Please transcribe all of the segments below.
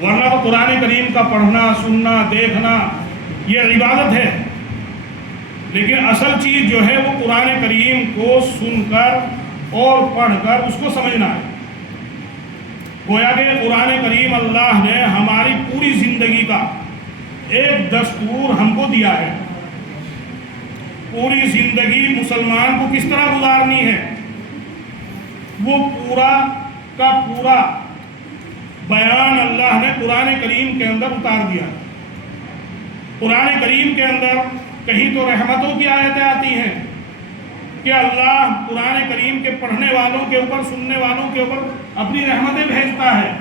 ورنہ تو قرآن کریم کا پڑھنا، سننا، دیکھنا یہ عبادت ہے، لیکن اصل چیز جو ہے وہ قرآن کریم کو سن کر اور پڑھ کر اس کو سمجھنا ہے۔ گویا کہ قرآن کریم اللہ نے ہماری پوری زندگی کا ایک دستور ہم کو دیا ہے، پوری زندگی مسلمان کو کس طرح گزارنی ہے وہ پورا کا پورا بیان اللہ نے قرآن کریم کے اندر اتار دیا۔ قرآن کریم کے اندر کہیں تو رحمتوں کی آیتیں آتی ہیں کہ اللہ قرآن کریم کے پڑھنے والوں کے اوپر، سننے والوں کے اوپر اپنی رحمتیں بھیجتا ہے،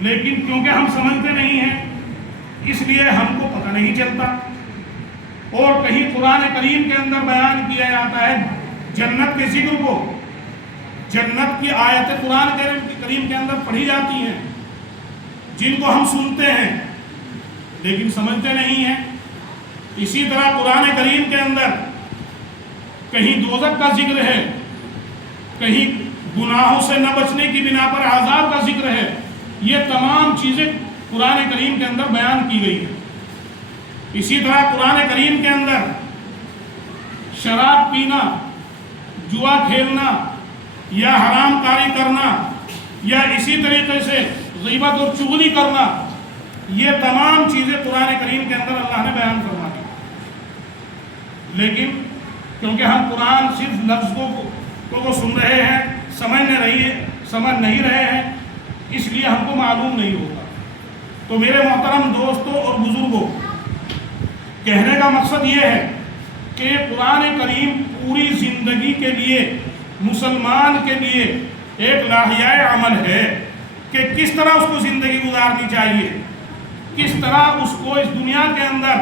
لیکن کیونکہ ہم سمجھتے نہیں ہیں اس لیے ہم کو پتہ نہیں چلتا۔ اور کہیں قرآن کریم کے اندر بیان کیا جاتا ہے جنت کے ذکر کو، جنت کی آیتیں قرآن کریم کے اندر پڑھی جاتی ہیں جن کو ہم سنتے ہیں لیکن سمجھتے نہیں ہیں۔ اسی طرح قرآن کریم کے اندر کہیں دوزخ کا ذکر ہے، کہیں گناہوں سے نہ بچنے کی بنا پر عذاب کا ذکر ہے۔ یہ تمام چیزیں قرآن کریم کے اندر بیان کی گئی ہیں۔ اسی طرح قرآن کریم کے اندر شراب پینا، جوا کھیلنا یا حرام کاری کرنا یا اسی طریقے سے غیبت اور چغلی کرنا، یہ تمام چیزیں قرآن کریم کے اندر اللہ نے بیان فرما دی، لیکن کیونکہ ہم قرآن صرف لفظوں کو سن رہے ہیں، سمجھ نہیں رہے ہیں، اس لیے ہم کو معلوم نہیں ہوتا۔ تو میرے محترم دوستوں اور بزرگوں، کہنے کا مقصد یہ ہے کہ قرآن کریم پوری زندگی کے لیے مسلمان کے لیے ایک لاحیۂ عمل ہے کہ کس طرح اس کو زندگی گزارنی چاہیے، کس طرح اس کو اس دنیا کے اندر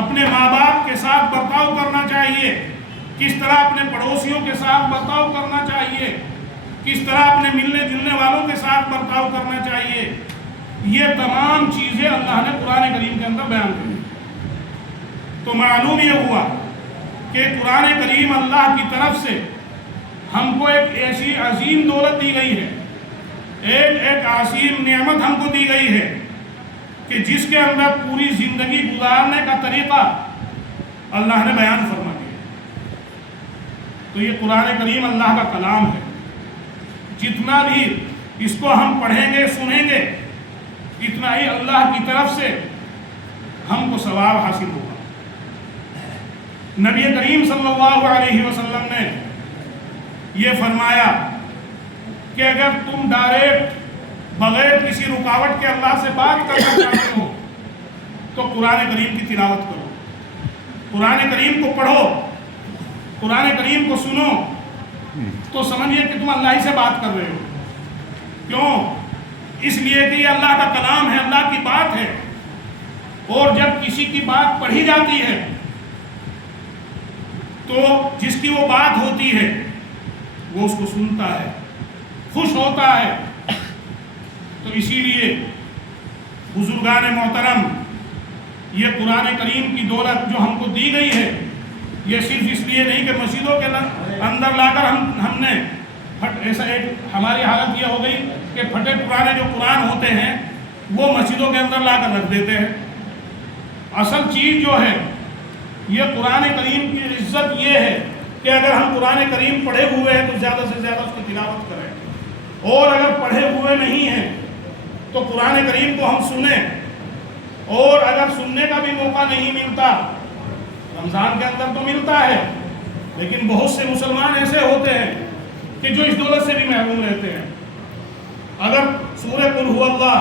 اپنے ماں باپ کے ساتھ برتاؤ کرنا چاہیے، کس طرح اپنے پڑوسیوں کے ساتھ برتاؤ کرنا چاہیے، کس طرح اپنے ملنے جلنے والوں کے ساتھ برتاؤ کرنا چاہیے۔ یہ تمام چیزیں اللہ نے قرآن کریم کے اندر بیان کی۔ تو معلوم یہ ہوا کہ قرآن کریم اللہ کی طرف سے ہم کو ایک ایسی عظیم دولت دی گئی ہے، ایک عظیم نعمت ہم کو دی گئی ہے کہ جس کے اندر پوری زندگی گزارنے کا طریقہ اللہ نے بیان فرما دیا۔ تو یہ قرآن کریم اللہ کا کلام ہے، جتنا بھی اس کو ہم پڑھیں گے سنیں گے اتنا ہی اللہ کی طرف سے ہم کو ثواب حاصل ہوگا۔ نبی کریم صلی اللہ علیہ وسلم نے یہ فرمایا کہ اگر تم ڈائریکٹ بغیر کسی رکاوٹ کے اللہ سے بات کرنا چاہتے ہو تو قرآن کریم کی تلاوت کرو، قرآن کریم کو پڑھو، قرآن کریم کو سنو، تو سمجھیے کہ تم اللہ ہی سے بات کر رہے ہو۔ کیوں؟ اس لیے کہ یہ اللہ کا کلام ہے، اللہ کی بات ہے، اور جب کسی کی بات پڑھی جاتی ہے تو جس کی وہ بات ہوتی ہے وہ اس کو سنتا ہے، خوش ہوتا ہے۔ تو اسی لیے بزرگان محترم، یہ قرآن کریم کی دولت جو ہم کو دی گئی ہے، یہ صرف اس لیے نہیں کہ مسجدوں کے اندر لا کر ہم نے ایسا ایک ہماری حالت یہ ہو گئی کہ پھٹے پرانے جو قرآن ہوتے ہیں وہ مسجدوں کے اندر لا کر رکھ دیتے ہیں۔ اصل چیز جو ہے یہ قرآن کریم کی عزت یہ ہے کہ اگر ہم قرآن کریم پڑھے ہوئے ہیں تو زیادہ سے زیادہ اس کی تلاوت کریں، اور اگر پڑھے ہوئے نہیں ہیں تو قرآن کریم کو ہم سنیں، اور اگر سننے کا بھی موقع نہیں ملتا، رمضان کے اندر تو ملتا ہے لیکن بہت سے مسلمان ایسے ہوتے ہیں کہ جو اس دولت سے بھی محروم رہتے ہیں۔ اگر سورہ قل هو اللہ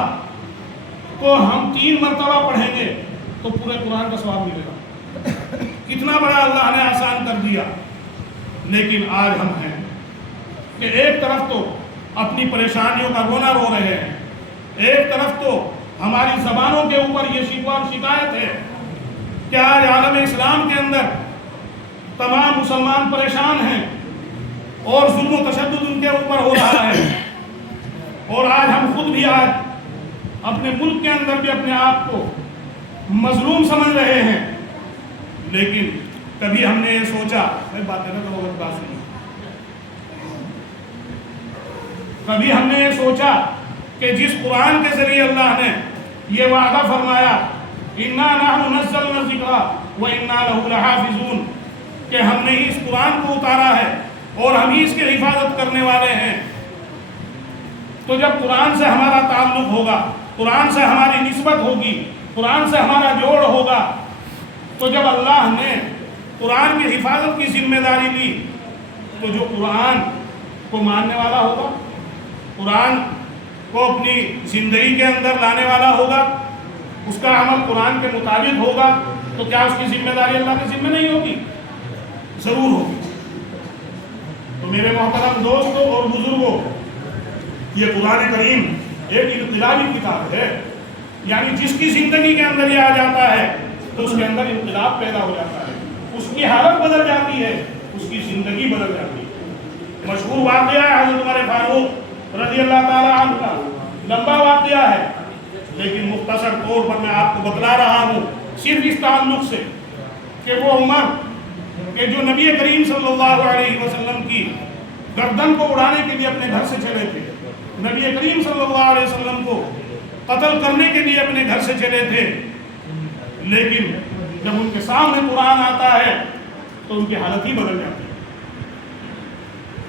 کو ہم 3 مرتبہ پڑھیں گے تو پورے قرآن کا ثواب ملے گا۔ کتنا بڑا اللہ نے آسان کر دیا۔ لیکن آج ہم ہیں کہ ایک طرف تو اپنی پریشانیوں کا رونا رو رہے ہیں، ایک طرف تو ہماری زبانوں کے اوپر یہ شکوہ اور شکایت ہے کہ آج عالم اسلام کے اندر تمام مسلمان پریشان ہیں اور ظلم و تشدد ان کے اوپر ہو رہا ہے، اور آج ہم خود بھی آج اپنے ملک کے اندر بھی اپنے آپ کو مظلوم سمجھ رہے ہیں۔ لیکن کبھی ہم نے یہ سوچا، کبھی ہم نے یہ سوچا کہ جس قرآن کے ذریعے اللہ نے یہ وعدہ فرمایا اِنَّا نَحْنُ نَزَّلْنَا الذِّكْرَ وَإِنَّا لَهُ لَحَافِظُونَ کہ ہم نے ہی اس قرآن کو اتارا ہے اور ہم ہی اس کی حفاظت کرنے والے ہیں۔ تو جب قرآن سے ہمارا تعلق ہوگا، قرآن سے ہماری نسبت ہوگی، قرآن سے ہمارا جوڑ ہوگا، تو جب اللہ نے قرآن کی حفاظت کی ذمہ داری لی تو جو قرآن کو ماننے والا ہوگا، قرآن کو اپنی زندگی کے اندر لانے والا ہوگا، اس کا عمل قرآن کے مطابق ہوگا، تو کیا اس کی ذمہ داری اللہ کے ذمہ نہیں ہوگی؟ ضرور ہوگی۔ تو میرے محترم دوستوں اور بزرگوں، یہ قرآن کریم ایک انقلابی کتاب ہے، یعنی جس کی زندگی کے اندر یہ آ جاتا ہے تو اس کے اندر انقلاب پیدا ہو جاتا ہے، اس کی حالت بدل جاتی ہے، اس کی زندگی بدل جاتی ہے۔ مشہور واقعہ ہے حضرت عمر فاروق رضی اللہ تعالی عنہ کا، لمبا واقعہ ہے لیکن مختصر طور پر میں آپ کو بتلا رہا ہوں صرف اس تعلق سے کہ وہ عمر کہ جو نبی کریم صلی اللہ علیہ وسلم کی گردن کو اڑانے کے لیے اپنے گھر سے چلے تھے، نبی کریم صلی اللہ علیہ وسلم کو قتل کرنے کے لیے اپنے گھر سے چلے تھے، لیکن جب ان کے سامنے قرآن آتا ہے تو ان کی حالت ہی بدل جاتی ہے۔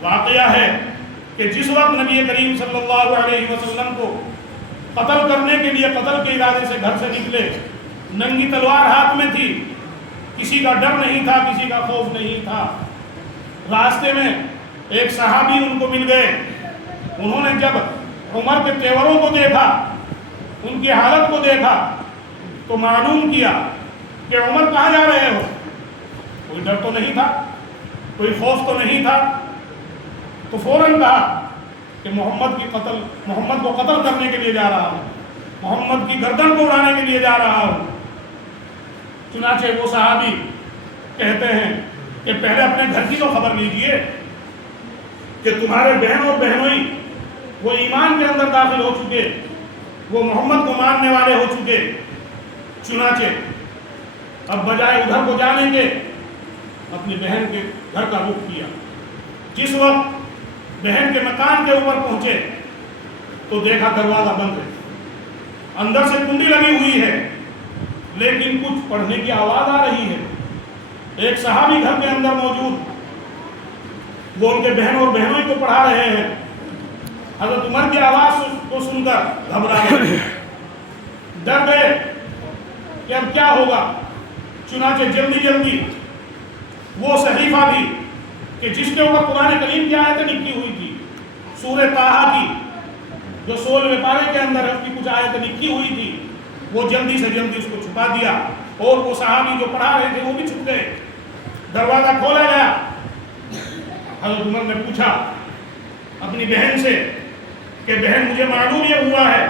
واقعہ ہے کہ جس وقت نبی کریم صلی اللہ علیہ وسلم کو قتل کرنے کے لیے قتل کے ارادے سے گھر سے نکلے، ننگی تلوار ہاتھ میں تھی، کسی کا ڈر نہیں تھا، کسی کا خوف نہیں تھا۔ راستے میں ایک صحابی ان کو مل گئے، انہوں نے جب عمر کے تیوروں کو دیکھا، ان کی حالت کو دیکھا تو معلوم کیا کہ عمر کہاں جا رہے ہو؟ کوئی ڈر تو نہیں تھا، کوئی خوف تو نہیں تھا، تو فوراً کہا کہ محمد کو قتل کرنے کے لیے جا رہا ہوں، محمد کی گردن کو اڑانے کے لیے جا رہا ہوں۔ چنانچہ وہ صحابی کہتے ہیں کہ پہلے اپنے گھر کی تو خبر لیجئے کہ تمہارے بہن اور بہنوئی وہ ایمان کے اندر داخل ہو چکے، وہ محمد کو ماننے والے ہو چکے۔ چنانچہ اب بجائے ادھر کو جانے کے اپنی بہن کے گھر کا رخ کیا۔ جس وقت بہن کے مکان کے اوپر پہنچے تو دیکھا دروازہ بند ہے، اندر سے کنڈی لگی ہوئی ہے لیکن کچھ پڑھنے کی آواز آ رہی ہے۔ ایک صحابی گھر کے اندر موجود، وہ ان کے بہن اور بہنوں کو پڑھا رہے ہیں۔ حضرت عمر کی آواز کو سن کر گھبرا گئے، ڈر گئے کہ اب کیا ہوگا۔ چنانچہ جلدی جلدی وہ صحیفہ بھی کہ جس کے اوپر قرآن کریم کی آیتیں لکھی ہوئی تھی، سورہ طٰہٰ کی جو 16ویں پارے کے اندر اس کی کچھ آیتیں لکھی ہوئی تھی، وہ جلدی سے جلدی اس کو چھپا دیا، اور وہ صحابی جو پڑھا رہے تھے وہ بھی چھپ گئے۔ دروازہ کھولا گیا۔ حضرت عمر نے پوچھا اپنی بہن سے کہ بہن مجھے معلوم یہ ہوا ہے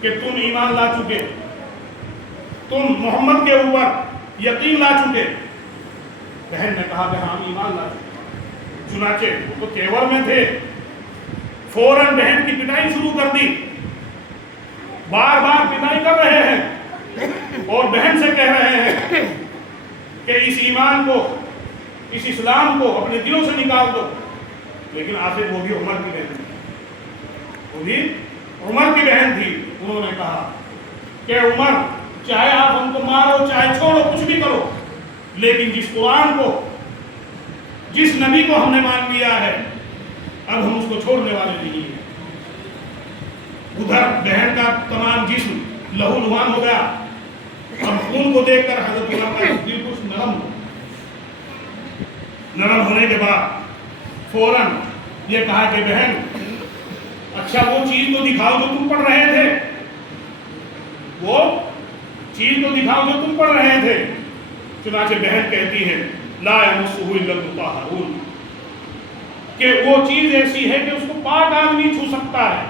کہ تم ایمان لا چکے، تم محمد کے اوپر یقین لا چکے۔ بہن نے کہا کہ ہاں ایمان لا چکے۔ چنانچہ وہ تیور میں تھے، فوراً بہن کی پٹائی شروع کر دی، بار بار پٹائی کر رہے ہیں اور بہن سے کہہ رہے ہیں کہ اس ایمان کو، اس اسلام کو اپنے دلوں سے نکال دو۔ لیکن آخر وہ بھی عمر کی بہن تھی، وہ بھی عمر کی بہن تھی۔ انہوں نے کہا کہ عمر چاہے آپ ہم کو مارو، چاہے چھوڑو، کچھ بھی کرو، لیکن جس قرآن کو، جس نبی کو ہم نے مان لیا ہے، اب ہم اس کو چھوڑنے والے نہیں ہیں۔ ادھر بہن کا تمام جسم لہو لہان ہو گیا، اور خون کو دیکھ کر حضرت عمر کا دل کچھ نرم ہونے کے بعد فوراً یہ کہا کہ بہن اچھا وہ چیز تو دکھاؤ جو تم پڑھ رہے تھے، وہ چیز تو دکھاؤ جو تم پڑھ رہے تھے۔ چنانچہ بہن کہتی ہے لا یمسہ الا المطہرون، کہ وہ چیز ایسی ہے کہ اس کو پاک آدمی چھو سکتا ہے،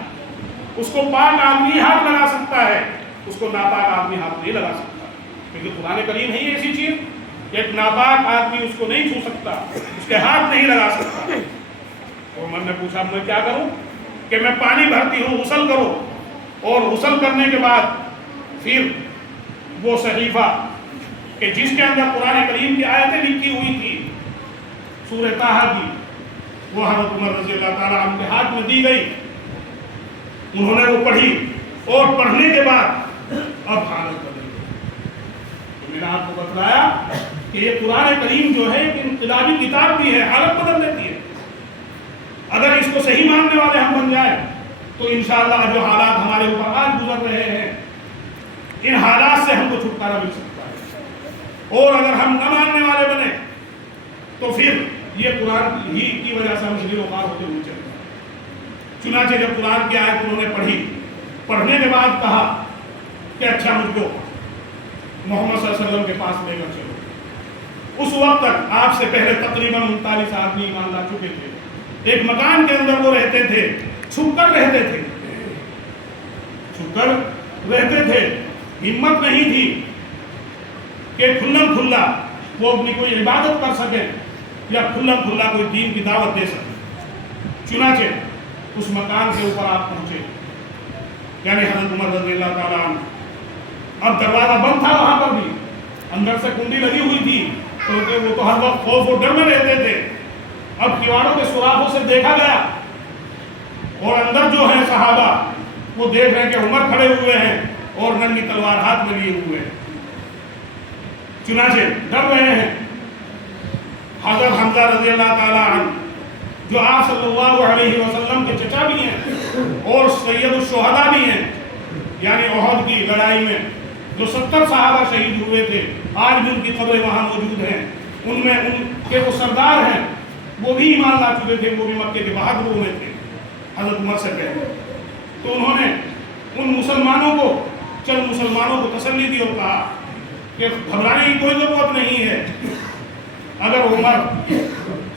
اس کو پاک آدمی ہاتھ لگا سکتا ہے، اس کو ناپاک آدمی ہاتھ نہیں لگا سکتا، کیونکہ قرآن کریم ہے ایسی چیز کہ ایک ناپاک آدمی اس کو نہیں چھو سکتا، اس کے ہاتھ نہیں لگا سکتا۔ تو عمر نے پوچھا میں کیا کروں؟ کہ میں پانی بھرتی ہوں، غسل کرو، اور غسل کرنے کے بعد پھر وہ صحیفہ کہ جس کے اندر قرآن کریم کی آیتیں لکھی ہوئی تھی سورہ طٰہٰ کی، وہ حضرت عمر رضی اللہ تعالیٰ عنہ کے ہاتھ میں دی گئی۔ انہوں نے وہ پڑھی، اور پڑھنے کے بعد اب حالت بدل گئی۔ تو میں نے آپ کو بتلایا کہ یہ قرآن کریم جو ہے ایک انقلابی کتاب بھی ہے، حالت بدل دیتی ہے۔ اگر اس کو صحیح ماننے والے ہم بن جائیں تو انشاءاللہ جو حالات ہمارے اوپر آج گزر رہے ہیں، ان حالات سے ہم کو چھٹکارا مل سکتا ہے۔ اور اگر ہم نہ ماننے والے بنے تو پھر یہ قرآن ہی کی وجہ سے ہم شریر و خار ہوتے ہوئے چلے۔ چنانچہ جب قرآن کی آیت انہوں نے پڑھی، پڑھنے کے بعد کہا کہ اچھا مجھ کو محمد صلی اللہ علیہ وسلم کے پاس لے کر چلو۔ اس وقت تک آپ سے پہلے تقریباً 39 آدمی ایمان لا چکے تھے۔ ایک مکان کے اندر وہ رہتے تھے، چھپ کر رہتے تھے، چھپ کر رہتے تھے۔ ہمت نہیں تھی کہ کھلم کھلا وہ اپنی کوئی عبادت کر سکے یا کھلم کھلا کوئی دین کی دعوت دے سکے۔ چنانچہ اس مکان کے اوپر آپ پہنچے، یعنی حضرت عمر رضی اللہ تعالیٰ عنہ۔ اب دروازہ بند تھا، وہاں پر بھی اندر سے کنڈی لگی ہوئی تھی، کیونکہ وہ تو ہر وقت خوف و ڈر میں رہتے تھے۔ اب کیواڑوں کے سوراخوں سے دیکھا گیا، اور اندر جو ہیں صحابہ وہ دیکھ رہے ہیں کہ عمر کھڑے ہوئے ہیں اور ننگی تلوار ہاتھ میں لیے ہوئے ہیں۔ چنانچہ ڈر رہے ہیں۔ حضرت حمزہ رضی اللہ تعالیٰ عنہ جو آپ صلی اللہ علیہ وسلم کے چچا بھی ہیں اور سید الشہداء بھی ہیں، یعنی احد کی لڑائی میں جو 70 صحابہ شہید ہوئے تھے، آج بھی ان کی قبریں وہاں موجود ہیں۔ ان میں ان کے وہ سردار ہیں، وہ بھی ایمان لا چکے تھے، وہ بھی مکے کے بہادروں میں تھے حضرت عمر سے پہلے۔ تو انہوں نے ان مسلمانوں کو، چند مسلمانوں کو تسلی دی اور کہا کہ گھبرانے کی کوئی ضرورت نہیں ہے، اگر عمر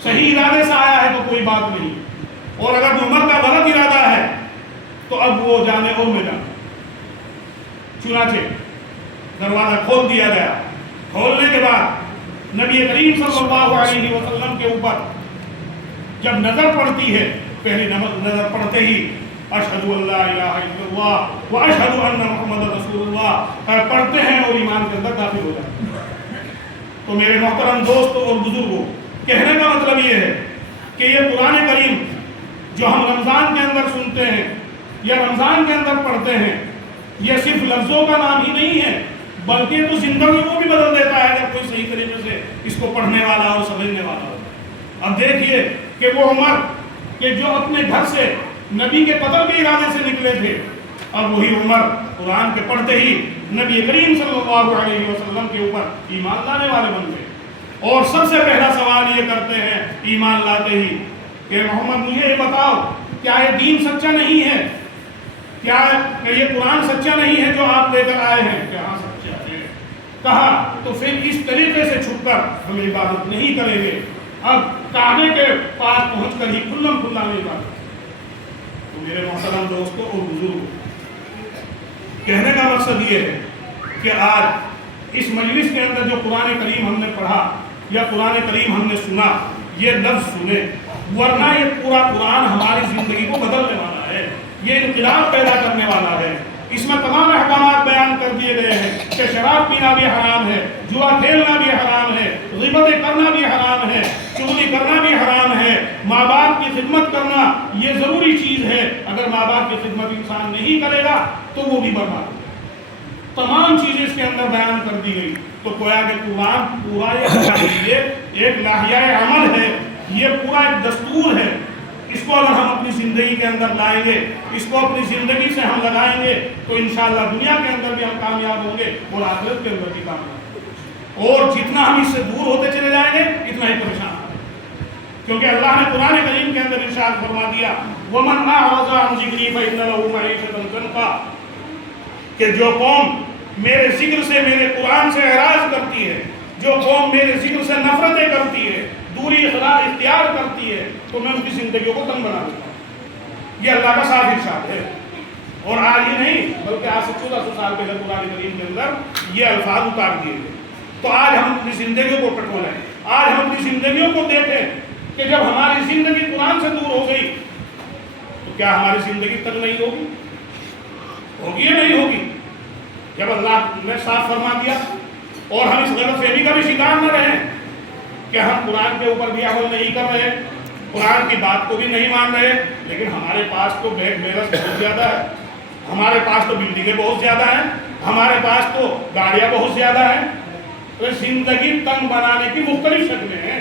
صحیح ارادے سے آیا ہے تو کوئی بات نہیں، اور اگر عمر کا غلط ارادہ ہے تو اب وہ جانے اور میں جانے۔ چنانچہ دروازہ کھول دیا گیا۔ کھولنے کے بعد نبی کریم صلی اللہ علیہ وسلم کے اوپر جب نظر پڑتی ہے، پہلی نظر پڑتے ہی اشہد ان لا الہ الا اللہ واشہد ان محمد رسول اللہ پڑھتے ہیں اور ایمان کے اندر داخل ہو جاتے ہیں۔ تو میرے محترم دوستوں اور بزرگوں، کہنے کا مطلب یہ ہے کہ یہ قرآن کریم جو ہم رمضان کے اندر سنتے ہیں یا رمضان کے اندر پڑھتے ہیں، یہ صرف لفظوں کا نام ہی نہیں ہے، بلکہ تو زندگی کو بھی بدل دیتا ہے اگر کوئی صحیح طریقے سے اس کو پڑھنے والا اور سمجھنے والا ہو۔ اب دیکھیے کہ وہ عمر کہ جو اپنے گھر سے نبی کے قتل کے ارادے سے نکلے تھے، اب وہی عمر قرآن کے پڑھتے ہی نبی کریم صلی اللہ علیہ وسلم کے اوپر ایمان لانے والے بن گئے۔ اور سب سے پہلا سوال یہ کرتے ہیں ایمان لاتے ہی کہ محمد مجھے یہ بتاؤ، کیا یہ دین سچا نہیں ہے؟ کیا یہ قرآن سچا نہیں ہے جو آپ لے کر آئے ہیں؟ کہ ہاں سچا ہے۔ کہا تو پھر اس طریقے سے چھپ کر ہم عبادت نہیں کریں گے، اب کعبے کے پاس پہنچ کر ہی کھلم کھلا نہیں عبادت۔ تو میرے محترم دوستوں اور بزرگوں، کہنے کا مقصد یہ ہے کہ آج اس مجلس کے اندر جو قرآن کریم ہم نے پڑھا یا قرآن کریم ہم نے سنا، یہ لفظ سنے، ورنہ یہ پورا قرآن ہماری زندگی کو بدلنے والا ہے، یہ انقلاب پیدا کرنے والا ہے۔ اس میں تمام احکامات بیان کر دیے گئے ہیں کہ شراب پینا بھی حرام ہے، جوا کھیلنا بھی حرام ہے، غیبتیں کرنا بھی حرام ہے، چغلی کرنا بھی حرام ہے، ماں باپ کی خدمت کرنا یہ ضروری چیز ہے، اگر ماں باپ کی خدمت انسان نہیں کرے گا تو وہ بھی برباد ہوگا۔ تمام چیزیں اس کے اندر بیان کر دی گئی۔ تو گویا کہ قرآن پورا ایک لاہیہ عمل ہے، یہ پورا ایک دستور ہے۔ اس کو اگر ہم اپنی زندگی کے اندر لائیں گے، اس کو اپنی زندگی سے ہم لگائیں گے تو انشاءاللہ دنیا کے اندر بھی ہم کامیاب ہوں گے اور آخرت کے اندر بھی کامیاب ہوں گے۔ اور جتنا ہم اس سے دور ہوتے چلے جائیں گے اتنا ہی پریشان ہوں گے، کیونکہ اللہ نے قرآن کریم کے اندر ارشاد فرما دیا وَمَنْ أَعْرَضَ عَنْ ذِكْرِي فَإِنَّ لَهُ مَعِيشَةً ضَنْكًا، کہ جو قوم میرے ذکر سے، میرے قرآن سے اعراض کرتی ہے، جو قوم میرے ذکر سے نفرتیں کرتی ہے، دوری اختیار کرتی ہے، تو میں ان کی زندگیوں کو تنگ بنا دیتا ہوں۔ یہ اللہ کا صاف ارشاد ہے۔ اور آج ہی نہیں بلکہ آج سے 1400 سال پہلے قرآن کریم کے اندر یہ الفاظ اتار دیے گئے۔ تو آج ہم اپنی زندگیوں کو ٹٹولیں، آج ہم اپنی زندگیوں کو دیکھیں کہ جب ہماری زندگی قرآن سے دور ہو گئی تو کیا ہماری زندگی تنگ نہیں ہوگی؟ ہوگی یا نہیں ہوگی؟ جب اللہ نے صاف فرما دیا اور ہم اس غلط فہمی کا بھی شکار نہ رہیں کہ ہم قرآن کے اوپر بھی عمل نہیں کر رہے، قرآن کی بات کو بھی نہیں مان رہے، لیکن ہمارے پاس تو بیگ بیلنس بہت زیادہ ہے، ہمارے پاس تو بلڈنگیں بہت زیادہ ہیں، ہمارے پاس تو گاڑیاں بہت زیادہ ہیں، تو زندگی تنگ بنانے کی مختلف شکلیں ہیں۔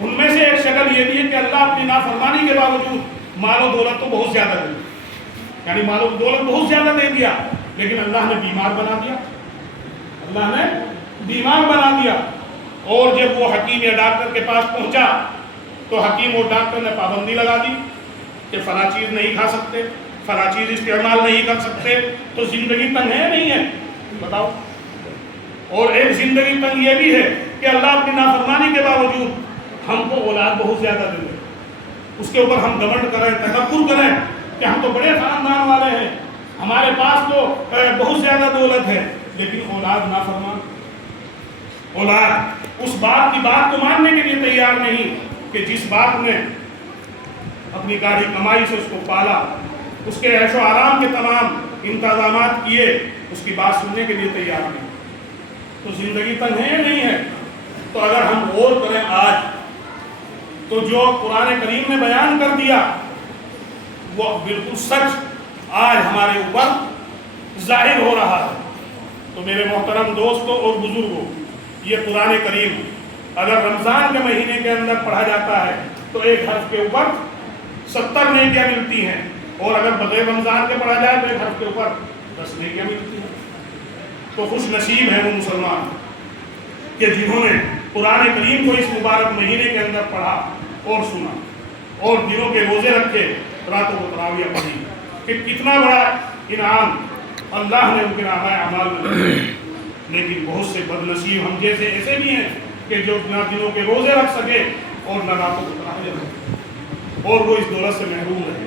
ان میں سے ایک شکل یہ بھی ہے کہ اللہ اپنی نافرمانی کے باوجود مال و دولت تو بہت زیادہ دے دیا، یعنی مال و دولت بہت زیادہ دے دیا، لیکن اللہ نے بیمار بنا دیا، اللہ نے بیمار بنا دیا۔ اور جب وہ حکیم یا ڈاکٹر کے پاس پہنچا تو حکیم اور ڈاکٹر نے پابندی لگا دی کہ فلاں چیز نہیں کھا سکتے، فلاں چیز استعمال نہیں کر سکتے، تو زندگی تنگ ہے نہیں ہے؟ بتاؤ۔ اور ایک زندگی تنگ یہ بھی ہے کہ اللہ اپنی نافرمانی کے باوجود ہم کو اولاد بہت زیادہ دے دے، اس کے اوپر ہم گھمنڈ کریں، تکبر کریں کہ ہم تو بڑے خاندان والے ہیں، ہمارے پاس تو بہت زیادہ دولت ہے، لیکن اولاد نافرمان، اولاد اس باپ کی بات کو ماننے کے لیے تیار نہیں کہ جس باپ نے اپنی گاڑی کمائی سے اس کو پالا، اس کے عیش و آرام کے تمام انتظامات کیے، اس کی بات سننے کے لیے تیار نہیں، تو زندگی تنگ ہے یا نہیں ہے؟ تو اگر ہم غور کریں آج تو جو قرآن کریم نے بیان کر دیا وہ بالکل سچ آج ہمارے اوپر ظاہر ہو رہا ہے۔ تو میرے محترم دوستوں اور بزرگوں، یہ قرآن کریم اگر رمضان کے مہینے کے اندر پڑھا جاتا ہے تو ایک حرف کے اوپر 70 نیکیاں ملتی ہیں، اور اگر بغیر رمضان کے پڑھا جائے تو ایک حرف کے اوپر 10 نیکیاں ملتی ہیں۔ تو خوش نصیب ہیں وہ مسلمان کہ جنہوں نے قرآن کریم کو اس مبارک مہینے کے اندر پڑھا اور سنا، اور دنوں کے روزے رکھے، راتوں کو تراویح پڑھی، کہ کتنا بڑا انعام اللہ نے ان کے نامہ اعمال میں دیا۔ لیکن بہت سے بد نصیب ہم جیسے ایسے بھی ہیں کہ جو نہ دنوں کے روزے رکھ سکے اور نہ راتوں کو تراویح رکھے، اور وہ اس دولت سے محروم رہے،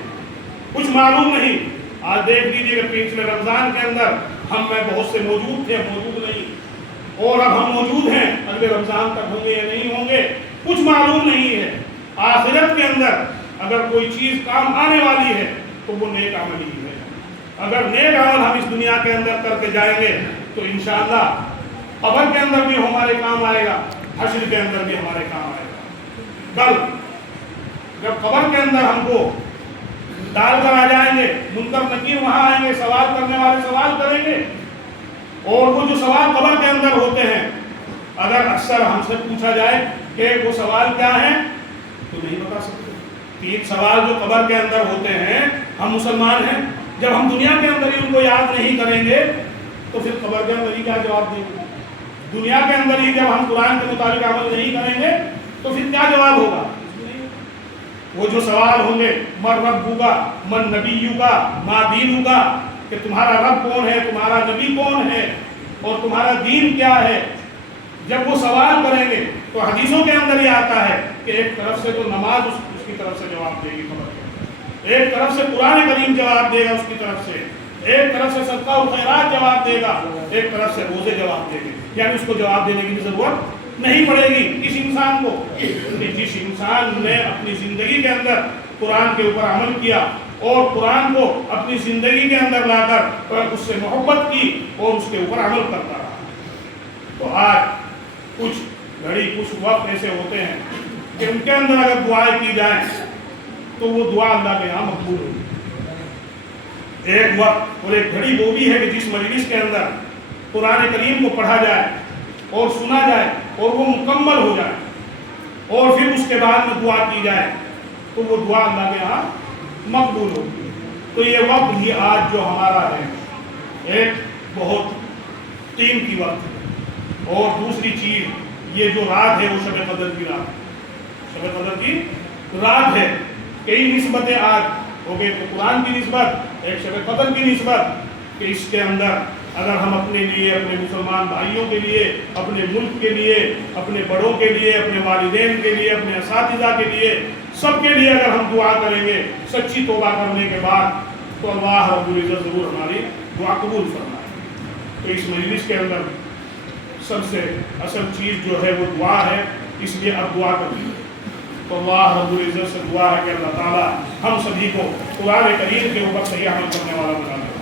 کچھ معلوم نہیں۔ آج دیکھ لیجیے کہ پچھلے رمضان کے اندر ہم میں بہت سے موجود تھے، موجود نہیں، اور اب ہم موجود ہیں، اگلے رمضان تک ہوں گے یا نہیں ہوں گے کچھ معلوم نہیں ہے۔ آخرت کے اندر اگر کوئی چیز کام آنے والی ہے تو وہ نیک عمل ہی ہے۔ اگر نیک عمل ہم اس دنیا کے اندر کر کے جائیں گے تو انشاءاللہ قبر کے اندر بھی ہمارے کام آئے گا، حشر کے اندر بھی ہمارے کام آئے گا۔ کل جب قبر کے اندر ہم کو ڈال کر آ جائیں گے، منکر نکیر وہاں آئیں گے، سوال کرنے والے سوال کریں گے، اور وہ جو سوال قبر کے اندر ہوتے ہیں اگر اکثر ہم سے پوچھا جائے کہ وہ سوال کیا ہیں تو نہیں بتا سکتے۔ 3 سوال جو قبر کے اندر ہوتے ہیں، ہم مسلمان ہیں، جب ہم دنیا کے اندر ہی ان کو یاد نہیں کریں گے تو پھر قبر کے اندر ہی کیا جواب دیں گے؟ دنیا کے اندر ہی جب ہم قرآن کے مطابق عمل نہیں کریں گے تو پھر کیا جواب ہوگا؟ وہ جو سوال ہوں گے، من ربک، من نبیک، ما دینک، کہ تمہارا رب کون ہے، تمہارا نبی کون ہے، اور تمہارا دین کیا ہے، جب وہ سوال کریں گے تو حدیثوں کے اندر یہ آتا ہے کہ ایک طرف سے تو نماز اس کی طرف سے جواب دے گی قبر کے، ایک طرف سے قرآن کریم جواب دے گا اس کی طرف سے، ایک طرف سے صدقہ و خیرات جواب دے گا، ایک طرف سے روزے جواب دے گے، یعنی اس کو جواب دینے کی ضرورت نہیں پڑے گی کس انسان کو؟ کہ جس انسان نے اپنی زندگی کے اندر قرآن کے اوپر عمل کیا اور قرآن کو اپنی زندگی کے اندر لا کر اس سے محبت کی اور اس کے اوپر عمل کرتا رہا۔ تو آج کچھ گھڑی کچھ وقت ایسے ہوتے ہیں کہ ان کے اندر اگر دعائیں کی جائیں تو وہ دعا اللہ کے یہاں مقبول ہوگی۔ ایک وقت اور ایک گھڑی وہ بھی ہے کہ جس مجلس کے اندر قرآن کریم کو پڑھا جائے اور سنا جائے اور وہ مکمل ہو جائے اور پھر اس کے بعد میں دعا کی جائے تو وہ دعا اللہ کے یہاں مقبول ہوگی۔ تو یہ وقت یہ آج جو ہمارا ہے ایک بہت قیمتی وقت ہے، اور دوسری چیز یہ جو رات ہے وہ شب قدر کی رات ہے، شب قدر کی رات ہے۔ کئی نسبتیں آج ہو گئے، قرآن کی نسبت، ایک شب قدر کی نسبت، کہ اس کے اندر اگر ہم اپنے لیے، اپنے مسلمان بھائیوں کے لیے، اپنے ملک کے لیے، اپنے بڑوں کے لیے، اپنے والدین کے لیے، اپنے اساتذہ کے لیے، سب کے لیے اگر ہم دعا کریں گے سچی توبہ کرنے کے بعد تو اللہ رب العزت ضرور ہماری دعا قبول فرمائے۔ تو اس مجلس کے اندر سب سے اصل چیز جو ہے وہ دعا ہے، اس لیے اب دعا کریں۔ تو اللہ رب العزت سے دعا ہے کہ اللہ تعالیٰ ہم سبھی کو قرآن کریم کے اوپر صحیح عمل کرنے والا بنا دے۔